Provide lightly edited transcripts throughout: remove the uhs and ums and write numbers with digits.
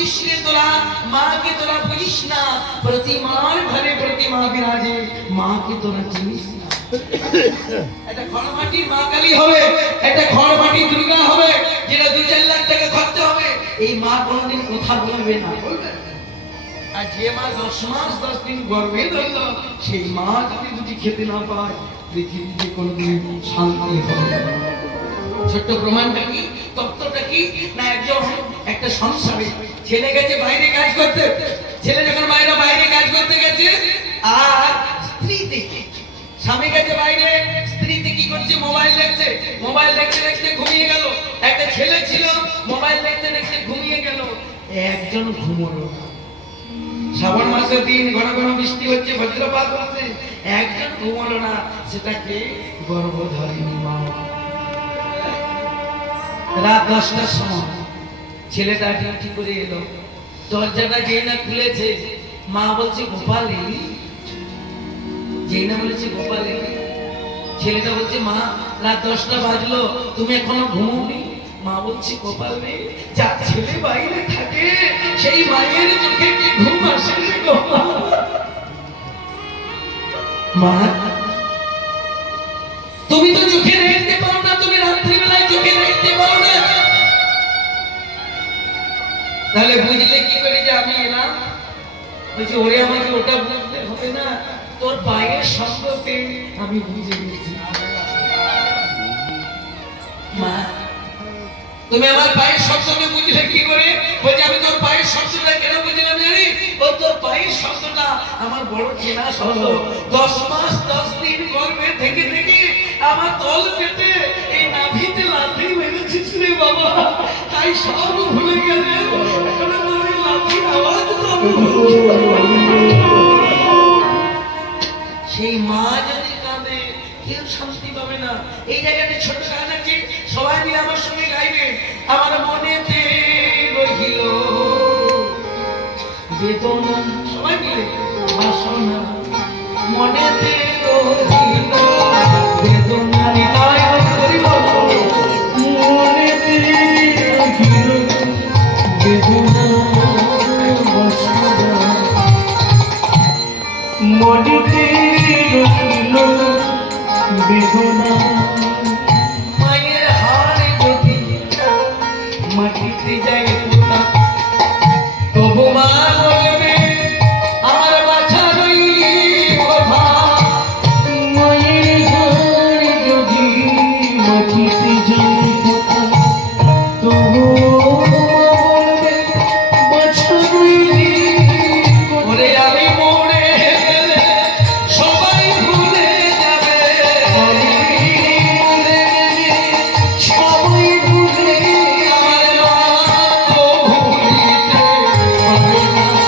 বুঝিস রে তোরা, মাকে তোরা বুঝিস না। প্রতিমার ঘরে প্রতিমা বিরাজে, মাকে তোরা চিনিস না। একটা খড়মাটির মা কালী হবে, একটা খড়মাটির দুর্গা হবে, যেটা 2-4 লাখ টাকা খরচা হবে। এই মা কোনোদিন কথা বলবে না, বলবে। আর যে মা 10 মাস 10 দিন গর্ভে ধরল, সেই মা যদি দুটি খেতে না পায়, পৃথিবীতে কোনোদিন শান্তি হবে না। ছোট্ট প্রমাণটা কি, তত্ত্বটা কি না, একটা সংসারে ছেলে গেছে বাইরে কাজ করতে। ছেলে যখন বাইরে কাজ করতে গেছে, আর স্ত্রীতে, স্বামী গেছে বাইরে, স্ত্রীতে কি করছে, মোবাইল দেখছে। মোবাইল দেখতে দেখতে ঘুমিয়ে গেল। একটা ছেলে ছিল, মোবাইল দেখতে দেখতে ঘুমিয়ে গেল। একজন ঘুমোলো না। শ্রাবণ মাসের দিন, ঘন ঘন বৃষ্টি হচ্ছে, বজ্রপাত হচ্ছে, একজন ঘুমোলো না। সেটাকে গর্ভধারিণী মা। রাত 10টার সময় ছেলেটা ডিউটি করে এলো। দরজাটা যেই না খুলেছে, মা বলছে গোপাল এলি। যেই না বলেছে গোপাল এলি, ছেলেটা বলছে মা রাত 10টা বাজলো, তুমি এখনো ঘুমোনি। মা বলছে গোপাল নেই। যার ছেলে বাইরে থাকে, সেই মায়ের চোখে কি ঘুম আসে রে গোপাল? মা তুমি তো চোখে দেখতে পাও না, তুমি রাত্রিবেলায় চোখে দেখতে পাও না, তাহলে বুঝলে কি করে যে আমি এলাম? বলছি ওরে আমাকে ওটা বুঝতে হবে না, তোর পায়ের শব্দকে আমি বুঝে গেছি। মা তুমি আমার পায়ের শব্দকে বুঝলে কি করে? বলছি আমি তোর পায়ের শব্দটা কেন বুঝলাম জানি? ও তোর পায়ের শব্দটা আমার বড় চেনা শব্দ। 10 মাস 10 দিন গর্ভে থেকে থেকে আমার তল পেটে এই নাভিতে লাথি মেরেছিস রে বাবা, তাই সব ভুলে গেলে। এখন তোর এই লাথির আওয়াজ তো আমি সেই মা যদি কাঁদে, কেউ শান্তি পাবে না। এই জায়গাতে ছোট গান আছে, সবাই মিলে আমার সঙ্গে গাইবে। আমার মনেতে রহিল বেদনা, সবাই মিলে বাসনা, মনেতে রহিল বেদনা, হৃদয় করিব মনেতে রহিল বেদনা বাসনা, মনেতে রহিল বেদনা। মায়ের হাড়ে যদি মাটিতে যায় পোতা, তবু মা বলবে আমার বাছা রইলি কোথা। মায়ের হাড়ে যদি মাটিতে যায় পোতা, তবু বলবে বাছা রইলি কোথা। ওরে আমি মরে গেলে সবাই ভুলে যাবে, সবাই ভুলে আমার মা তো ভুলিতে পারে না।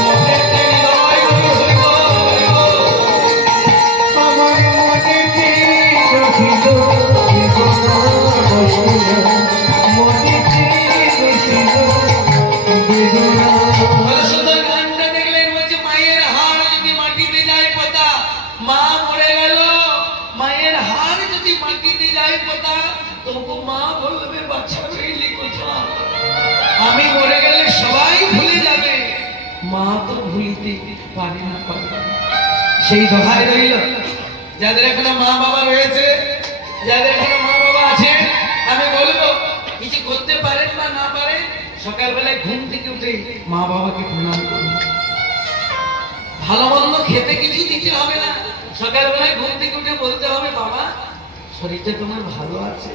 মনেতে লয় হইব আমার মনেতে রহিল বেদনা বাসনা, মনেতে রহিল বেদনা। বড় সুন্দর গানটা দেখলেন, বলছে মায়ের হাড় যদি মাটিতে যায় পোতা, মা মরে গেল, মায়ের হাড় যদি মাটিতে যায় পোতা, তবু মা বলবে বাচ্চা রইলি কোথা। আমি মরে গেলে সবাই ভুলে যাবে, মা তো ভুলিতে পারে না, পারে না। সেই দোহাই রইল যাদের এখানে মা বাবা রয়েছে, যাদের এখানে মা বাবা আছে, আমি বলবো কিছু করতে পারেন বা না পারেন, সকালবেলায় ঘুম থেকে উঠে মা বাবাকে প্রণাম করুন। ভালো মন্দ খেতে কিছু দিতে হবে না, সকালবেলায় ঘুম থেকে উঠে বলতে হবে বাবা শরীরটা তোমার ভালো আছে,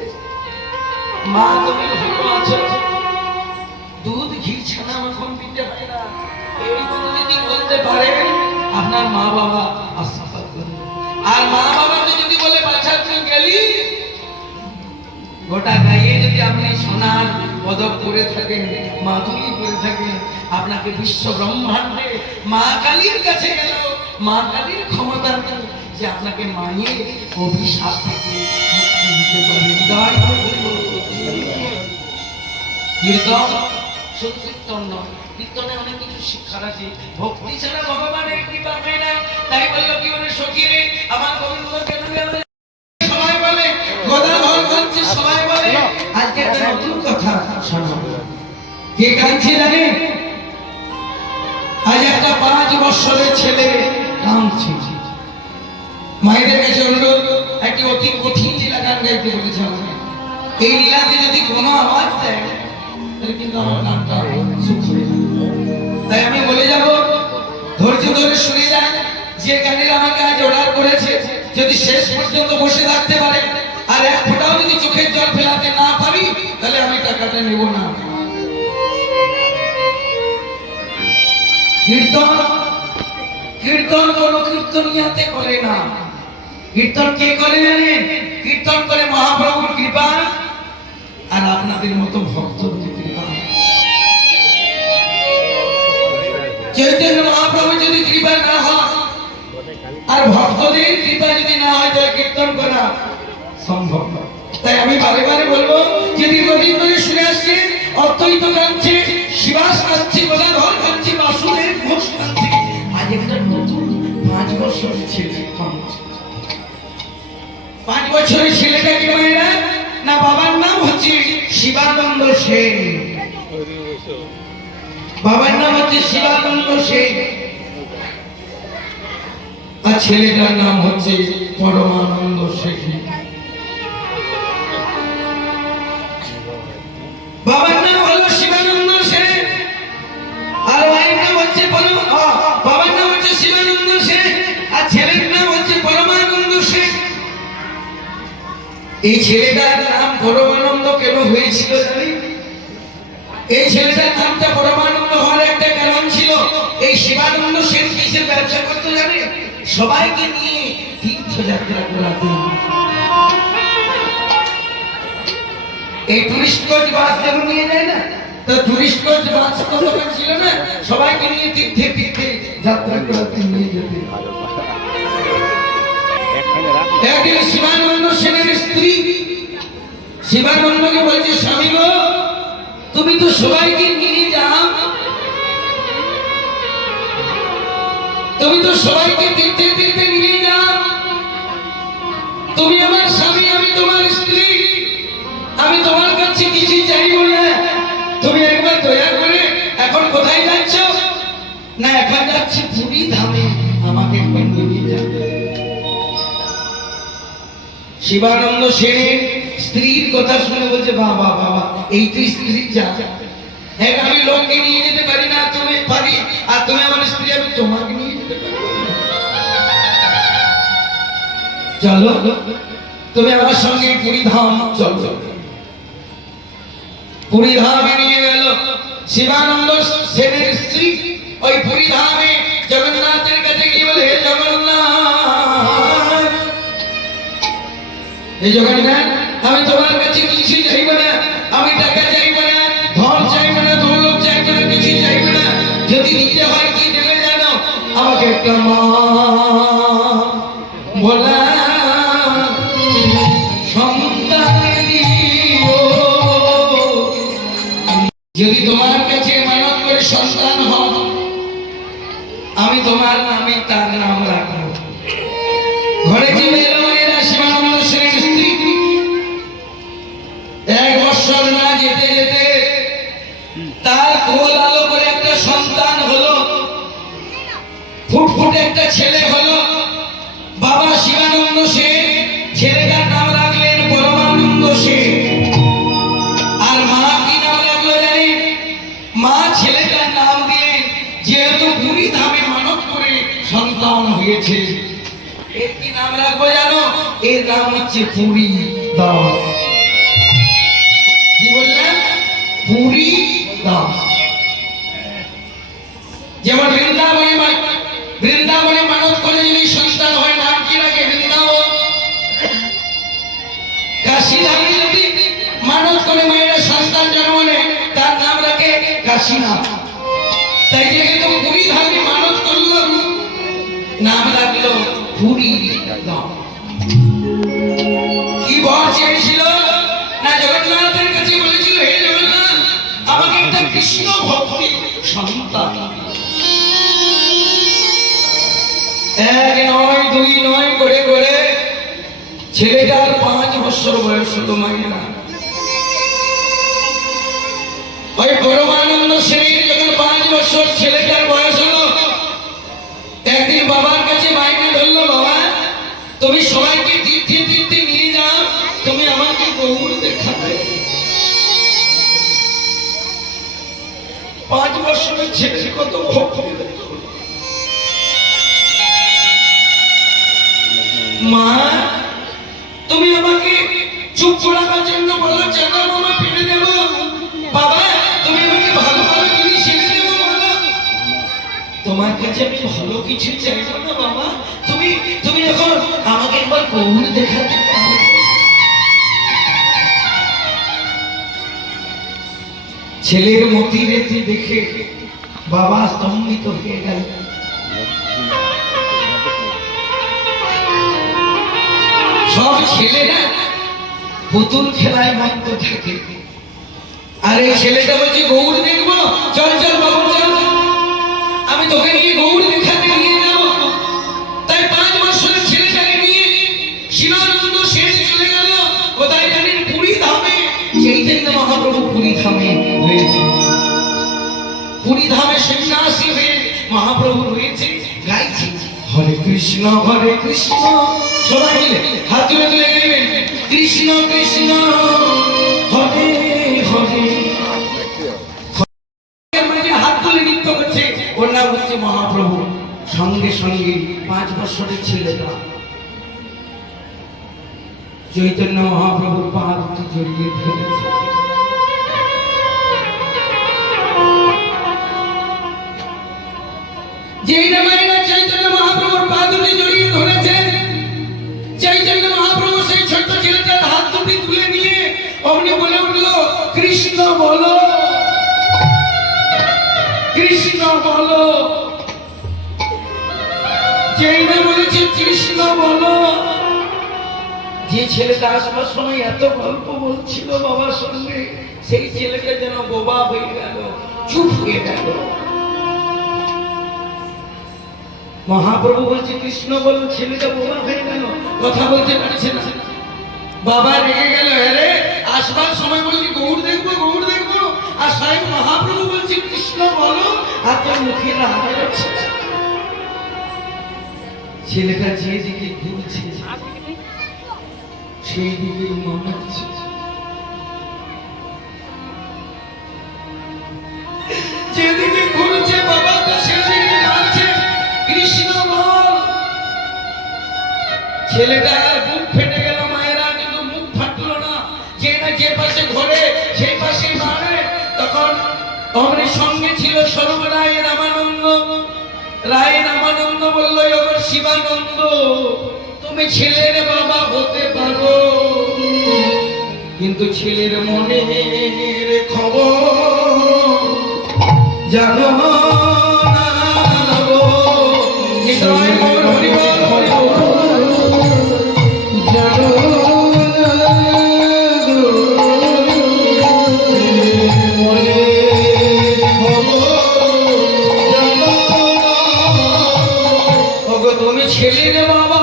মা তুমি ভালো আছো, দুধ ঘি ছানা মাখন দিতে হয় না। এইগুলো যদি বলতে পারে, আপনার মা বাবা আশীর্বাদ করবে। আর মা বাবাকে যদি বলে বাচ্চা তুই গেলি, গোটা গায়ে যদি আপনি সোনার পদক করে থাকেন, মাধুরী করে থাকেন, আপনাকে বিশ্ব ব্রহ্মাণ্ডে মা কালীর কাছে গেল, মা কালীর ক্ষমতা যে আপনাকে মায়ের অভিশাপ থেকে মুক্তি দিতে পারে। কীর্তন শুধু কীর্তন নয়, কীর্তনে অনেক কিছু শিক্ষার আছে। ভক্তি ছাড়া ভগবানের কৃপা হয় না। তাই বললো কি বলে সখী রে আমার গোবিন্দ কেন গেল, সবাই বলে গোদা ঘর গঞ্জে, সবাই বলে। আজকে একটা নতুন কথা শোনো, কে কাঁদছে জানেন? আজ একটা 5 বছরের ছেলে কাঁদছে। মায়েদের কাছে অনুরোধ, একটি অতি কঠিন লীলা গান গাইতে বলেছে আমাকে। এই লীলাতে যদি কোনো আওয়াজ দেয় তাহলে কিন্তু আমার নামটা সুখ হয়ে যাবে। তাই আমি বলে যাব, ধৈর্য ধরে শুনে যান। যে গানের আমাকে আজ অর্ডার করেছে যদি শেষ পর্যন্ত বসে থাকতে পারে আর এক ফোঁটাও যদি চোখের জল ফেলাতে না পারি তাহলে আমি টাকাটা নেব না। কীর্তন কীর্তন কোন কীর্তনিয়াতে করে না। কীর্তন কে করে জানেন? কীর্তন করে মহাপ্রভুর কৃপা আর আপনাদের মতো ভক্তদের কৃপা। চৈতন্য মহাপ্রভু যদি কৃপা না হয় আর ভক্তদের কৃপা যদি না হয় তাহলে কীর্তন করা সম্ভব নয়। তাই আমি বারে বারে বলবো, যে দীর্ঘদিন ধরে শুনে আসছে অদ্বৈত কাঁদছে, শিবাস কাঁদছে, গদাধর কাঁদছে, বাসুদেব ঘোষ কাঁদছে, আজ একটা নতুন 5 বছরের ছেলে কাঁদছে। 5 বছরের ছেলেটা কি মায়েরা? না, বাবার নাম হচ্ছে শিবানন্দ সেন। বাবার নাম হচ্ছে শিবানন্দ সেন আর ছেলেটার নাম হচ্ছে পরমানন্দ সেন। বাবার নাম হলো শিবানন্দ সেন আর মায়ের নাম হচ্ছে বাবার নাম হচ্ছে শিবানন্দ সেন আর ছেলের নাম হচ্ছে পরমানন্দ সেন। এই ছেলেটার নাম পরমানন্দ কেন হয়েছিল জানি? এই ছেলেটার নামটা পরমানন্দ হওয়ার একটা কারণ ছিল। এই শিবানন্দ সেন কিসের ব্যবসা করতে জানে? সবাইকে নিয়ে তীর্থযাত্রা করাতে। এই টুরিস্ট কোচ বাস যখন নিয়ে যায় না, তো টুরিস্ট কোচ বাস তখন ছিল না, সবাইকে নিয়ে তীর্থে তীর্থে যাত্রা করাতে নিয়ে যেতে। একদিন শিবানন্দ সেনের স্ত্রী শিবানন্দকে বলছে, স্বামী গো, তুমি তো সবাইকে নিয়ে যাও, তুমি তো সবাইকে তীর্থে তীর্থে নিয়ে যাও, তুমি আমার স্বামী, আমি তোমার স্ত্রী, আমি তোমার কাছে কিছু চাইবো না, তুমি একবার দয়া করে এখন কোথায় যাচ্ছ? না, এখন যাচ্ছি পুরী ধামে, আমাকে একবার নিয়ে যাবে। শিবানন্দ সেনের স্ত্রীর কথা শুনে বলছে, বাবা বাবা, এই তো স্ত্রী যা। হ্যাঁ, আমি লোককে নিয়ে যেতে পারি না, তুমি পারি, আর তুমি আমার স্ত্রী, আমি তোমাকে নিয়ে যেতে পারি। চলো, তুমি আমার সঙ্গে পুরী ধাম চলো। পুরী ধামে নিয়ে গেল শিবানন্দ সেনের স্ত্রী। ওই পুরী ধামে জগন্নাথের কাছে গিয়ে বলে, হে জগন্নাথ, হে জগন্নাথ, আমি তোমার কাছে কিছু চাইব না, আমি টাকা চাইব না, ধন চাইব না, দৌলত চাইব না, কিছু চাইব না। যদি দিতে হয় কি দেবে জানো? আমাকে একটা মা বলা সন্তান দিও। যদি তোমার কাছে মানত করে সন্তান হন, আমি তোমার নামে তার নাম রাখবো। ঘরে যে এলো মায়েরা শিবানন্দ সেনের স্ত্রী, 1 বছর না যেতে যেতে তার কোল আলো করে একটা সন্তান হলো, ফুটফুটে একটা ছেলে হলো। বাবা শিবানন্দ সেন ছেলেটার নাম রাখলেন পরমানন্দ সেন। আর মা কি নাম রাখলো জানেন? মা ছেলেটার নাম দিলেন, যেহেতু পুরী ধামে মানত করে সন্তান হয়েছে, এর কি নাম রাখবো জানো? এর নাম হচ্ছে পুরী দাস। কি বললেন? পুরী দাস। যেমন বৃন্দাবনে মানত করে যদি সন্তান হয়, নাম কি রাখে? বৃন্দাবন। কাশী ধামে যদি মানত করে মায়েরা সন্তান জন্ম নেয়, তার নাম রাখে কাশীনাথ। তাই যেহেতু পুরী ধামে মানত করলো, নাম রাখলো পুরী দাস। কি বর চেয়েছিল? না, জগন্নাথের কাছে বলেছিল, হে জগন্নাথ, আমাকে একটা কৃষ্ণ ভক্তি সন্তান। 1 নয় 2 নয় করে করে ছেলেটার 5 বছর বয়স হলো মায়েরা। ওই পরমানন্দ বছরের ছেলে কত ভক্তি দেখো। মা তুমি আমাকে চুপ করাবার জন্য বলো চাকা মামা পেটে দেব, বাবা তুমি আমাকে ভালো ভালো জিনিস এনে দেবো বলো। তোমার কাছে আমি ভালো কিছু চাইবো না বাবা, তুমি তুমি এখন আমাকে একবার গৌর দেখাতে পারো। ছেলের মতি রেতি দেখে বাবা স্তম্ভিত হয়ে গেল। সব ছেলেরা পুতুল খেলায় মত্ত থাকে, আর এই ছেলেটা বলছে গৌর দেখবো, চল চল বাবু চল, আমি তোকে নিয়ে গৌর দেখাতে নিয়ে যাব। তাই 5 বছরের ছেলেটাকে নিয়ে শিবানন্দ শেষ চলে গেল কোথায় জানেন? পুরী ধামে। চৈতন্য মহাপ্রভু পুরী ধামে রয়েছে, পুরী ধামে সন্ন্যাসী হয়ে মহাপ্রভু রয়েছে, গাইছে হরে কৃষ্ণ সবাই মিলে হাত তুলে তুলে গাইবেন কৃষ্ণ কৃষ্ণ হরে হরে। হাত তুলে নৃত্য করছে, ওর নাম হচ্ছে মহাপ্রভু। সঙ্গে সঙ্গে 5 বছরের ছেলেটা চৈতন্য মহাপ্রভুর পা দুটি জড়িয়ে ধরেছে। যেই নামাইনা চৈতন্য মহাপ্রভুর পা দুটি জড়িয়ে ধরেছে, চৈতন্য মহাপ্রভু সেই ছোট্ট ছেলেটার হাত দুটি তুলে নিয়ে অমনি বলে উঠল কৃষ্ণ বলো, কৃষ্ণ বলো। যেই না বলেছে কৃষ্ণ বলো, যে ছেলেটা আসবার সময় এত গল্প বলছিল বাবার সঙ্গে, সেই ছেলেটা যেন বোবা হয়ে গেল, চুপ হয়ে গেল। মহাপ্রভু বলছে কৃষ্ণ বল, ছেলেটা বোবা হয়ে গেল, কথা বলতে পারছে না। বাবা রেগে গেল, আরে আসবার সময় বলছি গৌর দেখবো গৌর দেখবো, আর স্বয়ং মহাপ্রভু বলছে কৃষ্ণ বলো, আর তোর মুখে রান্না যাচ্ছে। ছেলেটা যেদিকে ঘুরছে সেই দিকে মনে হচ্ছে। যেদিকে ঘুরছে বাবা তো সেদিকে মারছে কৃষ্ণ বল। ছেলেটা বুক ফেটে গেল মায়েরা, কিন্তু মুখ ফাটলো না। যে না যে পাশে ঘরে সেই পাশে মারে। তখন অমনি সঙ্গে ছিল স্বরূপ রায় রামানন্দ। রায় রামানন্দ বলল এবার শিবানন্দ তুমি ছেলের বাবা হতে পারো, কিন্তু ছেলের মনের খবর জানো না গো। নিতাই গৌর হরিবল হরিবল জানো না গো, মনের খবর জানো না। ওগো তুমি ছেলের বাবা,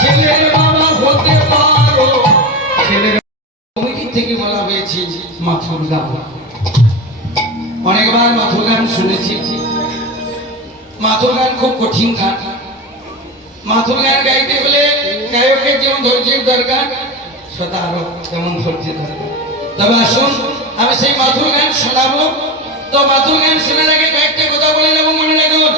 ছেলের বাবা হতে পারো। ছেলের কমিটি থেকে বলা হয়েছে মাথুর গান। অনেকবার মাথুর গান শুনেছি। মাথুর গান খুব কঠিন গান। মাথুর গান গাইতে হলে গায়কের যেমন ধৈর্যের দরকার, সেটা আরো তেমন ধৈর্যের দরকার। তবে আসুন আমি সেই মাথুর গান শোনাবো। তো মাথুর গান শোনার আগে কয়েকটা কথা বলে যাবো, মনে রাখুন।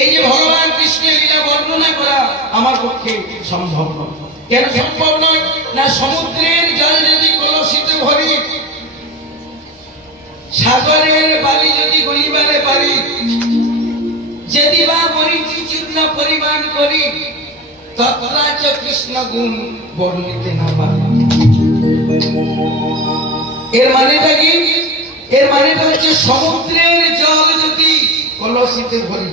এই যে ভগবান কৃষ্ণের লীলা বর্ণনা করা আমার পক্ষে সম্ভব নয়। কেন সম্ভব নয়? না সমুদ্রের জল যদি কলসিতে ভরি, সাগরের বালি যদি গলিবারে পারি, যদি বা মরিচি চূর্ণ পরিমাণ করি, তত্রাচ কৃষ্ণ গুণ বর্ণিতে না পারি। এর মানেটা কি? এর মানেটা হচ্ছে সমুদ্রের জল যদি কলসিতে ভরি,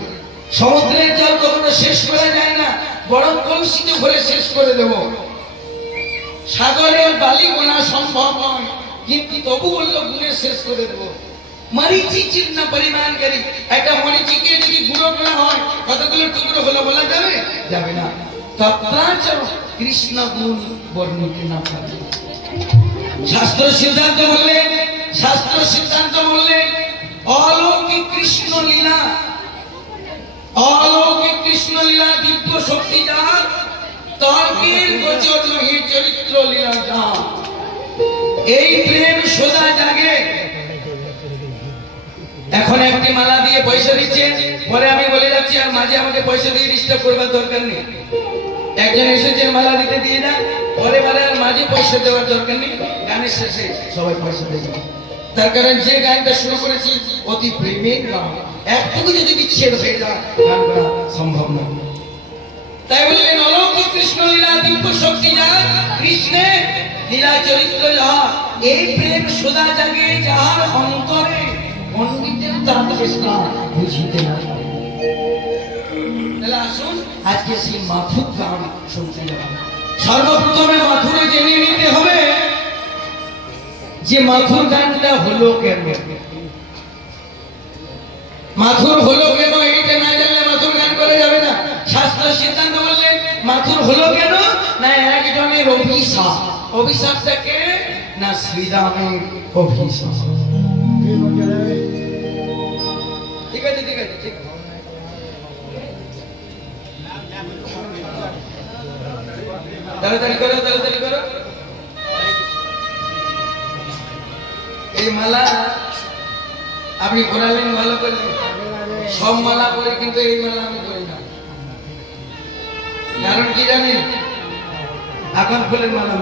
সমুদ্রের জল কখনো শেষ করা যায় না, বরং কলসিতে ভরে শেষ করে দেব। সাগরের বালি গোনা সম্ভব নয়, কিন্তু তবু বললো গুণে শেষ করে দেব। মরিচি চিহ্ন পরিমাণ করি, একটা মরিচিকে যদি গুঁড়ো করা হয় কতগুলো টুকরো হলো বলা যাবে? যাবে না। তত্রাচ কৃষ্ণ গুণ বর্ণিতে না পারে। শাস্ত্র সিদ্ধান্ত বললেন, শাস্ত্র সিদ্ধান্ত বললেন অলৌকিক কৃষ্ণ লীলা, অলৌকিক কৃষ্ণ লীলা দিব্য শক্তি যার, তর্কের গোচর নহি চরিত্র লীলা যার। এই প্রেম সোজা জাগে। এখন একটি মালা দিয়ে পয়সা দিচ্ছে, পরে আমি বলে যাচ্ছি আর মাঝে আমাকে পয়সা দিয়ে ডিস্টার্ব করবার দরকার নেই। একজন এসেছে মালা দিতে দিয়ে না, পরে বলে আর মাঝে পয়সা দেওয়ার দরকার নেই, গানের শেষে সবাই পয়সা দেবে। তার কারণ যে গানটা শুরু করেছি অতি প্রেমের গান, একটুকু যদি বিচ্ছেদ হয়ে যায় গান করা সম্ভব নয়। তাই বললেন অলৌকিক কৃষ্ণ লীলা দিব্য শক্তি যার, কৃষ্ণের লীলা চরিত্র যাহা, এই প্রেম সোজা জাগে যাহার অন্তরে, পণ্ডিতের তার চেষ্টা বুঝিতে না পারে। তাহলে আসুন আজকে সেই মাথুর গান শুনতে যাব। সর্বপ্রথমে মাথুরে জেনে নিতে হবে যে মাথুর গানটা হলো কেন। মাথুর হলো কেন এইটা না জানলে মাথুর গান করে যাবে না। শাস্ত্র সিদ্ধান্ত বললেন মাথুর হলো কেন না একজনের অভিশাপ। অভিশাপটাকে না শ্রীরামের অভিশাপ। ঠিক আছে ঠিক আছে ঠিক আছে। তাড়াতাড়ি করো তাড়াতাড়ি করো। এই মালা আপনি পড়ালেন ভালো করে, সব মালা পরে কিন্তু এই মালা আমি করি না। কারণ কি জানেন, এখন ফুলের মালা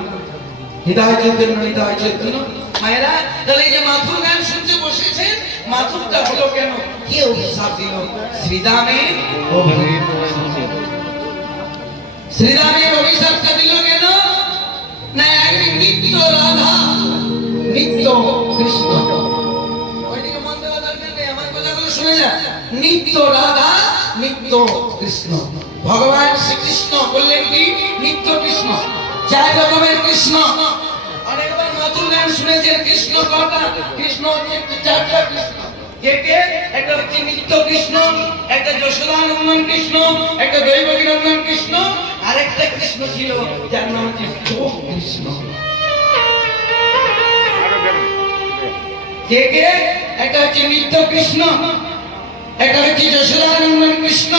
হৃদয় চৈতন্য হৃদয় চৈতন্য। মায়েরা তাহলে এই যে মাথুর গান শুনতে বসেছেন, মাথুরটা হলো কেন, কে অভিশাপ দিল? শ্রীরামের শ্রীরামের অভিশাপটা দিল কেন না একদিন নিত্য রাধা নিত্য কৃষ্ণ, ওইদিকে মন দেওয়া দরকার নেই, আমার কথাগুলো শুনে যা। নিত্য রাধা নিত্য কৃষ্ণ, ভগবান শ্রীকৃষ্ণ বললেন কি নিত্য কৃষ্ণ, 4 রকমের কৃষ্ণ। অনেকবার মাথুর গান শুনেছেন কৃষ্ণ কটা? কৃষ্ণ হচ্ছে 4টা কৃষ্ণ। কে কে? একটা হচ্ছে নিত্য কৃষ্ণ, একটা যশোদানন্দন কৃষ্ণ, একটা দৈবকী নন্দন কৃষ্ণ, আরেকটা কৃষ্ণ ছিল যার নাম হচ্ছে কৃষ্ণ। কে কে? একটা হচ্ছে নিত্য কৃষ্ণ, একটা হচ্ছে যশোদানন্দন কৃষ্ণ,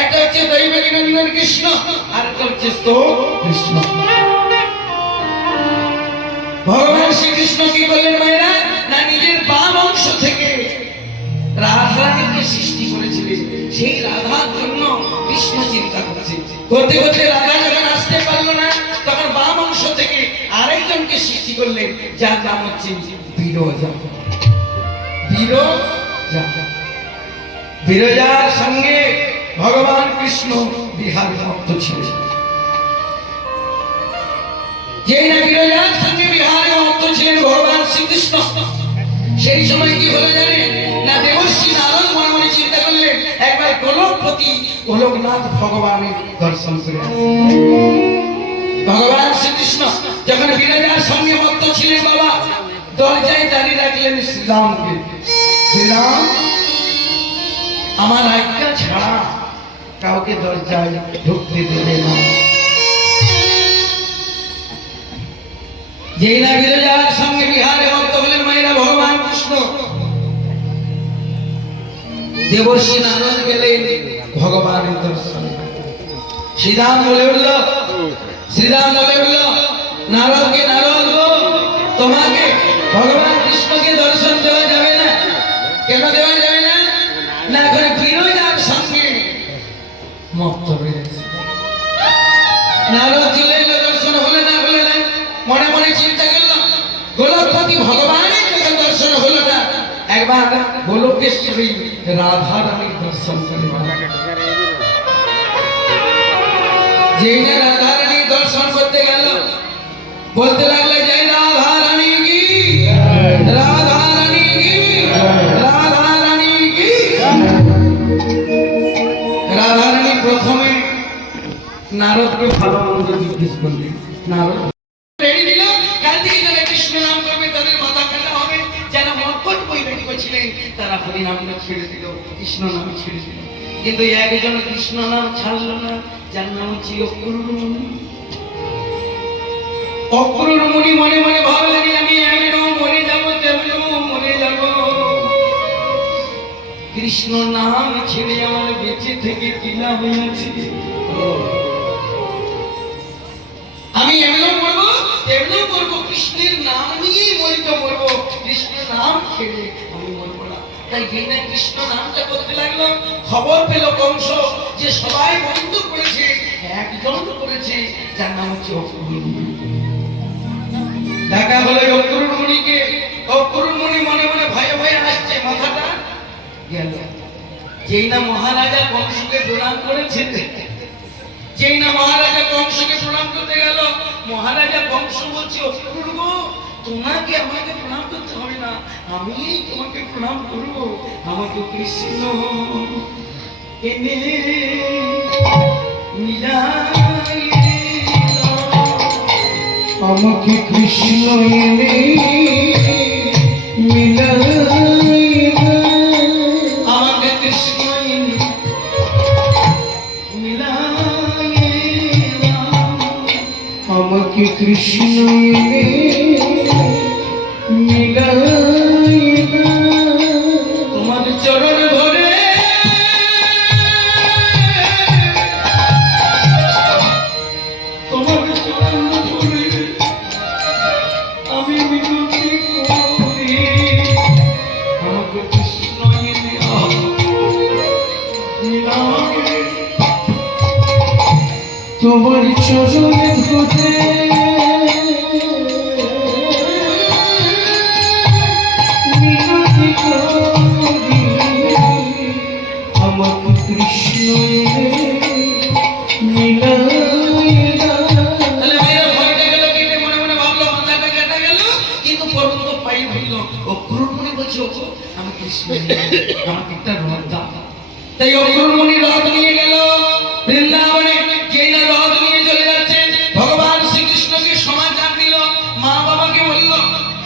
একটা হচ্ছে দৈবকী নন্দন কৃষ্ণ, আর একটা হচ্ছে কৃষ্ণ। ভগবান শ্রীকৃষ্ণ কি করলেন মায়েরা না নিজের বাম অংশ থেকে রাধাকে সৃষ্টি করেছিলেন। সেই রাধার জন্য কৃষ্ণ চিন্তা করছে, করতে করতে রাধা যখন আসতে পারলো না, তখন বাম অংশ থেকে আরেকজনকে সৃষ্টি করলেন যার নাম হচ্ছে বিরজা। বিরজার সঙ্গে ভগবান কৃষ্ণ বিহার ভক্ত ছিলেন। যেই না বিরজার সঙ্গে বিহারে ভক্ত ছিলেন ভগবান শ্রীকৃষ্ণ, সেই সময় কি হলো জানেন না, দেবর্ষি নারদ মনে মনে চিন্তা করলেন একবার গোলকপতি গোলকনাথ ভগবানের দর্শন করে। ভগবান শ্রীকৃষ্ণ যখন বিরজার সঙ্গে ভক্ত ছিলেন বাবা, দরজায় দাঁড়িয়ে রাখলেন শ্রীরামকে। শ্রীরাম, আমার আজ্ঞা ছাড়া কাউকে দরজায় ঢুকতে দেবে না। যেই না বিরজার সঙ্গে বিহারে ভক্ত হলেন মায়েরা ভগবান কৃষ্ণ, দেবর্ষি নারদ গেলেন ভগবানের দর্শন। শ্রীরাম বলে উঠল, শ্রীরাম বলে উঠল নারদকে, নারদ তোমাকে ভগবান কৃষ্ণকে দর্শন দেওয়া যাবে না। কেন দেওয়া যাবে না না করে বিরজার সঙ্গে মত্ত হয়েছে। নারদ চলে এলো, দর্শন হলে না হলে না, মনে মনে চিন্তা করলাম গোলকপতি ভগবানের যখন দর্শন হলো না, একবার গোলকেশ্বরী রাধা রানীর দর্শন করে। যেই না রাধা রানীর দর্শন করতে গেল, বলতে লাগলে যে রাধা রানী কি, রাধা রানী কি, রাধা রানী কি। রাধা রানী প্রথমে নারদকে ভালো মন্দ জিজ্ঞেস করলেন। নারদ রেডি দিল, কাল থেকে যারা কৃষ্ণ নাম করবে তাদের মাথা কাটা হবে। যারা মকট বই রেডি করছিলেন তারা হরিনামটা ছেড়ে দিল, কৃষ্ণ নাম ছেড়ে দিল। কিন্তু একজন কৃষ্ণ নাম ছাড়লো না, যার নাম হচ্ছে অক্রুরমণি। অক্রুরমণি মনে মনে ভাবলেন আমি এমনও মরে যাবো, তেমনও মরে যাব, কৃষ্ণ নাম ছেড়ে আমার বেঁচে থেকে কি লাভ হয়েছে। আমি এমনও করবো তেমনও করবো, কৃষ্ণের নাম নিয়ে নাম ছেড়ে আমি মরবো না। তাই যেই না কৃষ্ণ নামটা করতে লাগলো, খবর পেল কংস যে সবাই বন্ধ করেছে, একজন করেছে, যার নাম হচ্ছে অক্রুর। দেখা হলো অক্রুর মুনিকে। অক্রুর মুনি মনে মনে ভয়ে ভয়ে আসছে, মাথাটা গেল। যেই না মহারাজা কংসকে প্রণাম করেছে, যেই না মহারাজা কংসকে প্রণাম করতে গেল, মহারাজা কংস বলছে, অক্রুর গো, তোমাকে আমাকে প্রণাম করতে হবে না, আমি তোমাকে প্রণাম করব। আমাকে কৃষ্ণ এনে মিলাই দাও, আমাকে কৃষ্ণ এনে মিলাই দাও, আমাকে কৃষ্ণ এনে মিলাই দাও, আমাকে কৃষ্ণ এনে মিলাই দাও, তোমার চরণ ধরে তোমার চরণ ধরে আমি মিনতি করি, আমাকে কৃষ্ণ এনে মিলাই, তোমার চরণ ধরে মিনতি করি, আমাকে কৃষ্ণ মিলাই দাও। তাহলে মেয়েরা ভয়টা গেল, কেটে মনে মনে ভাবলো মাথাটা কেটে গেল, কিন্তু পরন্ত পাই হইল। অক্রুর মুনি বলছে, ওগো আমি কৃষ্ণ আমাকে একটা রথ দাও। তাই অক্রুর মুনি রথ নিয়ে গেল বৃন্দাবনে। যেই না রথ নিয়ে চলে যাচ্ছে, ভগবান শ্রীকৃষ্ণকে সমাচার দিল, মা বাবাকে বলল,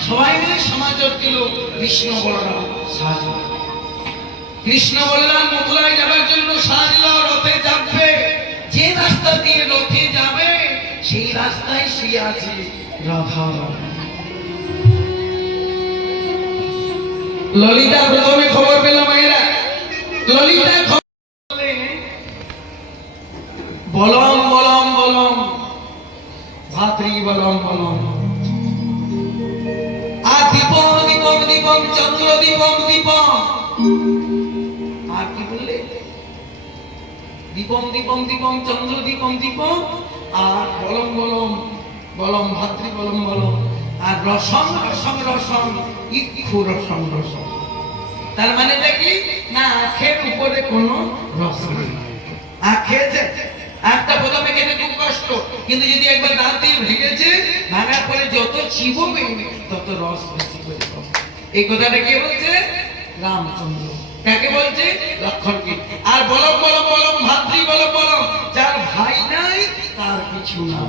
সবাই মিলে সমাচার দিল, কৃষ্ণ বলরাম সাজল। কৃষ্ণ বলরাম মথুরায় যাবার জন্য সাজল, রথে যাবে। যে রাস্তা দিয়ে রথে যাবে সেই রাস্তায় সে আছে রাধা। ললিতা প্রথমে খবর পেল, মায়েরা ললিতা বলম বলম বলম ভাতৃ বলম বলম, আর দীপম দীপম দীপম চন্দ্র দীপম দীপম, আর কি বললে? দীপম দীপম দীপম চন্দ্র দীপম দীপম, আর বলম বলম বলম ভাতৃ বলম বলম, আর রসম রসম রসম ইক্ষু রসম রসম। তার মানেটা কি না, আখের উপরে কোনো রস নেই। আখ খেয়েছে, একটা প্রথমে খেতে খুব কষ্ট, কিন্তু যদি একবার দাঁত দিয়ে ভেঙেছে, ভাঙার পরে যত চিবোবে তত রস বেশি করে পাবে। এই কথাটা কে বলছে? রামচন্দ্র। কাকে বলছে? লক্ষ্মণকে। আর বলম বলম বলম ভাতৃ বলম বলম, যার ভাই নাই তার কিছু না।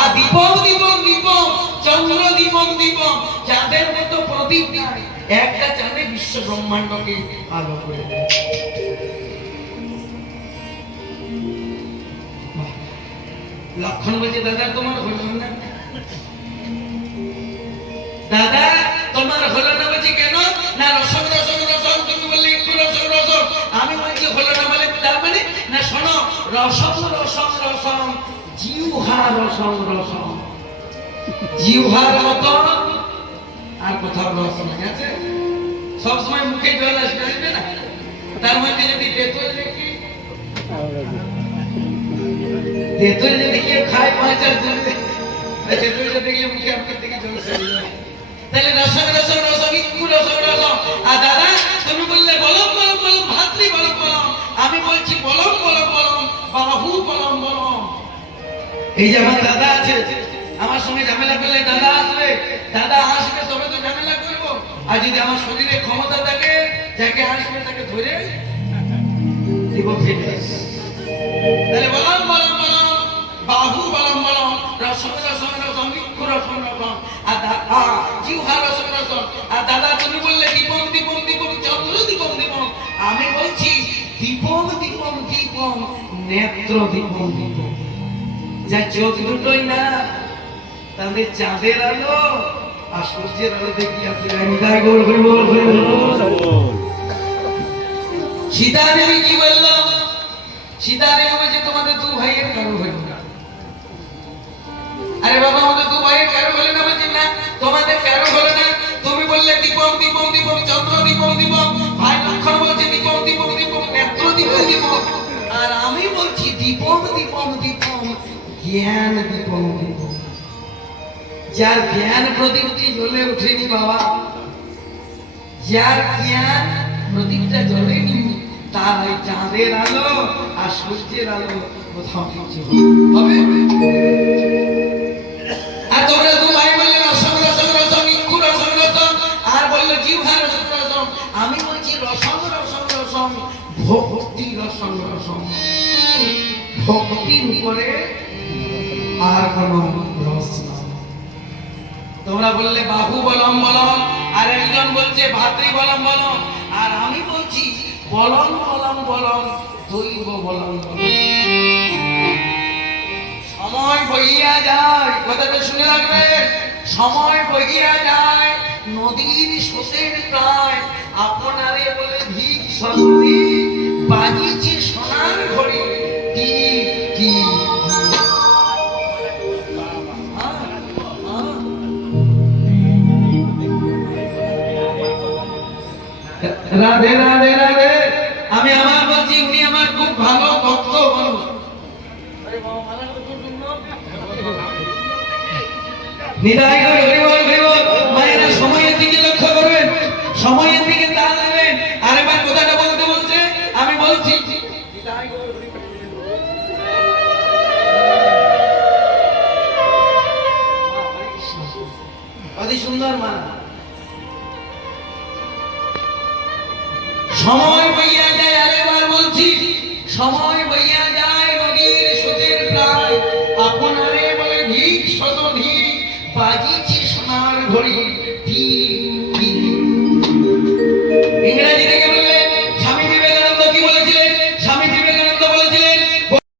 আর দীপম দীপম দীপম চন্দ্র দীপম দীপম, চাঁদের মতো প্রদীপ নাই, একটা চাঁদে বিশ্ব ব্রহ্মাণ্ডকে আলো করে দেয়। লক্ষণ বলছে, দাদা তোমার হলো না, দাদা তোমার হলো না। বলছি কেন? না রসম রসম রসম, তুমি বললে একটু রসম রসম, আমি বলছি হলো না। বলে তার মানে না, শোনো, রসম রসম রসম জিহ্বা রসম রসম, জিহ্বার মতো আর কোথাও রস নাই আছে। সবসময় মুখে জল আসবে না, তার মধ্যে যদি তেঁতুল দেখি, তেঁতুল যদি কেউ খায় 5 আর 2, তেঁতুলটা দেখলে মুখে আপনার থেকে জল চলে যায়। তাহলে রসম রসম রসম ইক্ষু রসম রসম। আর দাদা তুমি বললে বলম বলম বলম ভাতৃ বলম বলম, আমি বলছি বলম বলম বলম বাহু বলম বলম। এই যে আমার দাদা আছে, আমার সঙ্গে ঝামেলা করলে দাদা আসবে, দাদা আসবে তবে তো ঝামেলা করবো। আর যদি আমার শরীরে ক্ষমতা থাকে, যাকে আসবে তাকে ধরে দিব ফেলে। তাহলে বলম বলম বলম বাহু বলম বলম, রসম রসম রসম ইক্ষু রসম রসম, আর দাদা জিহ্বা রসম রসম। আর দাদা তুমি বললে দীপম দীপম দীপম চন্দ্র দীপম দীপম, আমি বলছি দীপম দীপম দীপম নেত্র দীপম দীপম। যা চোখ দুটোই না, তাদের চাঁদের আলো আর সূর্যের আলো দেখি আছে। সীতা দেবী কি বলল? সীতা দেবী বলছে, তোমাদের 2 ভাইয়ের কারো হইল না। আরে বাবা, আমাদের 2 ভাইয়ের কারো হইল না। বলছে না, তোমাদের কেন হলো না? তুমি বললে দীপক দীপক দীপক, চন্দ্র দীপক দীপক, ভাই লক্ষণ বলছে দীপক দীপক দীপক, নেত্র দীপক দীপক, আর আমি বলছি দীপক দীপক দীপক, জ্ঞান দীপক দীপক। যার জ্ঞান প্রদীপটি জ্বলে ওঠেনি বাবা, যার জ্ঞান প্রদীপটা জ্বলেনি, তার এই চাঁদের আলো আর সূর্যের আলো কোথাও কিছু হবে। আর তোমরা দু ভাই বললে রসম রসম রসম, ইক্ষু রসম রসম, আর বললে জিহ্বা রসম রসম। আমি বলছি রসম রসম রসম, ভক্তি রসম রসম। ভক্তির উপরে আর কোনো রস নাই। তোমরা বললে বাহু বলম বলম, আর একজন বলছে ভাতৃ বলম বলম, আর আমি বলছি বলম বলম বলম, দৈব বলম বলম। সময় বহিয়া যায়, কথাটা শুনে রাখবেন, সময় বহিয়া যায় নদীর স্রোতের প্রায়, আপনারে বলে ভিক সন্ধি, বাজিছে সোনার ঘড়ি টিক টিক। রাধে রাধে রাধে। আমি আমার বলছি, উনি আমার খুব ভালো ভক্ত মানুষ। নিতাই গৌর হরি বল হরি বল। মায়েরা সময়ের দিকে লক্ষ্য করবেন, সময়ের দিকে তাল দেবেন। আরেকবার কথাটা বলতে বলছে আমি বলছি, নিতাই গৌর হরি বল। অতি সুন্দর মা। সময় বইয়া যায়, আরেকবার বলছি, সময় বইয়া যায় নদীর স্রোতের প্রায়, আপনারে বলে ভিক শত ভিক, বাজিছে সোনার ঘড়ি